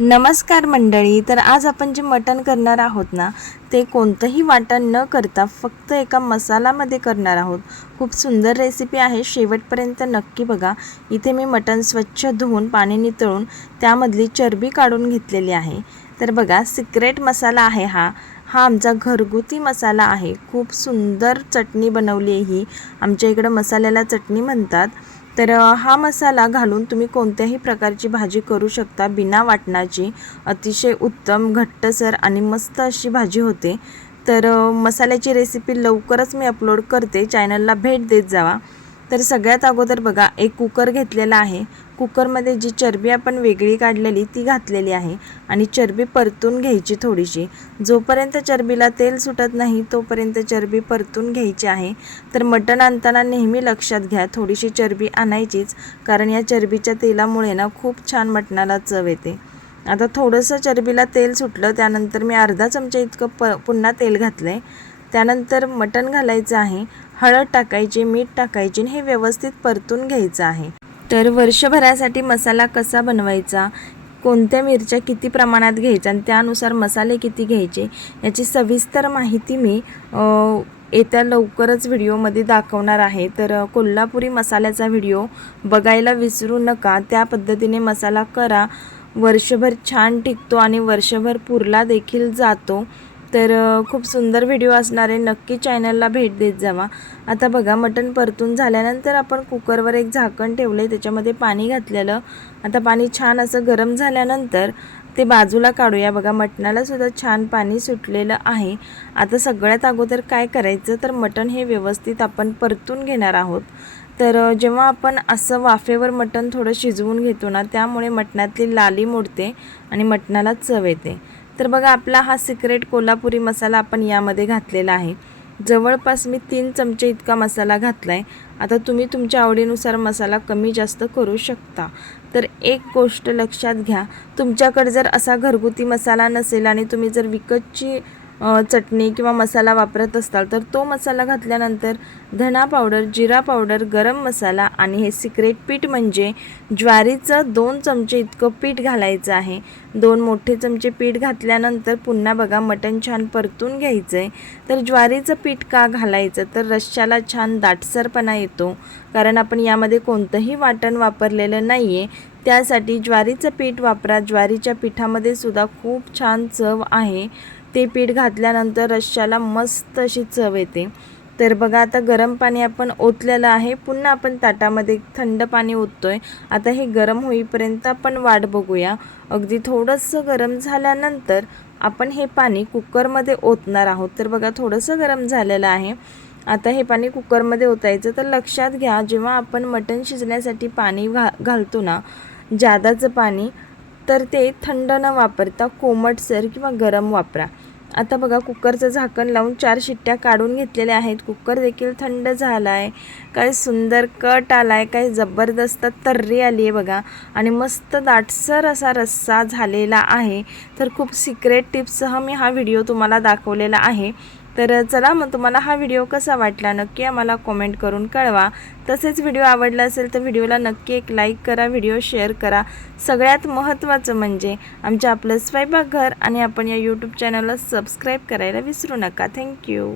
नमस्कार मंडळी तर आज आपण जे मटण करणार आहोत ना ते कोणतंही वाटण न करता फक्त एका मसालामध्ये करणार आहोत. खूप सुंदर रेसिपी आहे शेवटपर्यंत नक्की बघा. इथे मी मटण स्वच्छ धुवून पाणी नितळून त्यामधली चरबी काढून घेतलेली आहे. तर बघा सिक्रेट मसाला आहे हा. हा आमचा घरगुती मसाला आहे. खूप सुंदर चटणी बनवली आहे ही. आमच्या इकडं मसाल्याला चटणी म्हणतात. तर हा मसाला घालून तुम्ही कोणत्याही प्रकारची भाजी करू शकता बिना वाटणाची. अतिशय उत्तम घट्टसर आणि मस्त अशी भाजी होते. तर मसाल्याची रेसिपी लवकरच मी अपलोड करते. चॅनलला भेट देत जावा. तर सगळ्यात अगोदर बघा एक कुकर घेतलेला आहे. कुकरमध्ये जी चरबी आपण वेगळी काढलेली ती घातलेली आहे आणि चरबी परतून घ्यायची थोडीशी. जोपर्यंत चरबीला तेल सुटत नाही तोपर्यंत चरबी परतून घ्यायची आहे. तर मटण आणताना नेहमी लक्षात घ्या थोडीशी चरबी आणायचीच कारण या चरबीच्या तेलामुळे ना खूप छान मटणाला चव येते. आता थोडंसं चरबीला तेल सुटलं त्यानंतर मी अर्धा चमचा इतकं प पुन्हा तेल घातलं आहे त्यानंतर मटण घालायचं आहे हळद टाकायची मीठ टाकायची हे व्यवस्थित परतून घ्यायचं आहे. तर वर्षभरासाठी मसाला कसा बनवायचा? कोणत्या मिरच्या किती प्रमाणात घ्यायच्या? आणि त्यानुसार मसाले किती घ्यायचे? याची सविस्तर माहिती मी येत्या लवकरच व्हिडिओमध्ये दाखवणार आहे. तर कोल्हापुरी मसाल्याचा व्हिडिओ बघायला विसरू नका. त्या पद्धतीने मसाला करा. वर्षभर छान टिकतो आणि वर्षभर पुरला देखील जातो. तर खूप सुंदर व्हिडिओ असणारे नक्की चॅनलला भेट देत जावा. आता बघा मटण परतून झाल्यानंतर आपण कुकरवर एक झाकण ठेवलं आहे त्याच्यामध्ये पाणी घातलेलं. आता पाणी छान असं गरम झाल्यानंतर ते बाजूला काढूया. बघा मटणाला सुद्धा छान पाणी सुटलेलं आहे. आता सगळ्यात अगोदर काय करायचं? तर मटण हे व्यवस्थित आपण परतून घेणार आहोत. तर जेव्हा आपण असं वाफेवर मटण थोडं शिजवून घेतो ना त्यामुळे मटणातली लाली मोडते आणि मटणाला चव येते. तर बघा आपला हा सिक्रेट कोल्हापुरी मसाला आपण यामध्ये घातलेला आहे. जवळपास मी तीन चमचे इतका मसाला घातला आहे आता तुम्ही तुमच्या आवडीनुसार मसाला कमी जास्त करू शकता. तर एक गोष्ट लक्षात घ्या. तुमच्याकडे जर असा घरगुती मसाला नसेल आणि तुम्ही जर विकतची चटणी किंवा मसाला वापरत असाल तर तो मसाला घातल्यानंतर धना पावडर जिरा पावडर गरम मसाला आणि हे सिक्रेट पीठ म्हणजे ज्वारीचं दोन चमचे इतकं पीठ घालायचं आहे. दोन मोठे चमचे पीठ घातल्यानंतर पुन्हा बघा मटण छान परतून घ्यायचं आहे तर ज्वारीचं पीठ का घालायचं? तर रश्श्याला छान दाटसरपणा येतो. कारण आपण यामध्ये कोणतंही वाटण वापरलेलं नाही आहे त्यासाठी ज्वारीचं पीठ वापरा. ज्वारीच्या पिठामध्ये सुद्धा खूप छान चव आहे. ते पीठ घातल्यानंतर रश्श्याला मस्त अशी चव येते. तर बघा आता गरम पाणी आपण ओतलेलं आहे. पुन्हा आपण ताटामध्ये थंड पाणी ओततो आहे आता हे गरम होईपर्यंत आपण वाट बघूया. अगदी थोडंसं गरम झाल्यानंतर आपण हे पाणी कुकरमध्ये ओतणार आहोत. तर बघा थोडंसं गरम झालेलं आहे. आता हे पाणी कुकरमध्ये ओतायचं. तर लक्षात घ्या जेव्हा आपण मटण शिजण्यासाठी पाणी घा घालतो ना जादाचं पाणी तर ते थंड न वापरता कोमटसर किंवा गरम वापरा. आता बघा कुकरचं झाकण लावून चार शिट्ट्या काढून घेतलेल्या आहेत. कुकर देखील थंड झाला आहे काय सुंदर कट आला आहे काय जबरदस्त तर्री आली आहे बघा. आणि मस्त दाटसर असा रस्सा झालेला आहे. तर खूप सिक्रेट टिप्ससह मी हा व्हिडिओ तुम्हाला दाखवलेला आहे. तर चला मग तुम्हाला हा व्हिडिओ कसा वाटला नक्की आम्हाला कॉमेंट करून कळवा. तसेच व्हिडिओ आवडला असेल तर व्हिडिओला नक्की एक लाईक करा व्हिडिओ शेअर करा. सगळ्यात महत्त्वाचं म्हणजे आमच्या आपलं स्वयंपाकघर आणि आपण या यूट्यूब चॅनलला सबस्क्राईब करायला विसरू नका. थँक्यू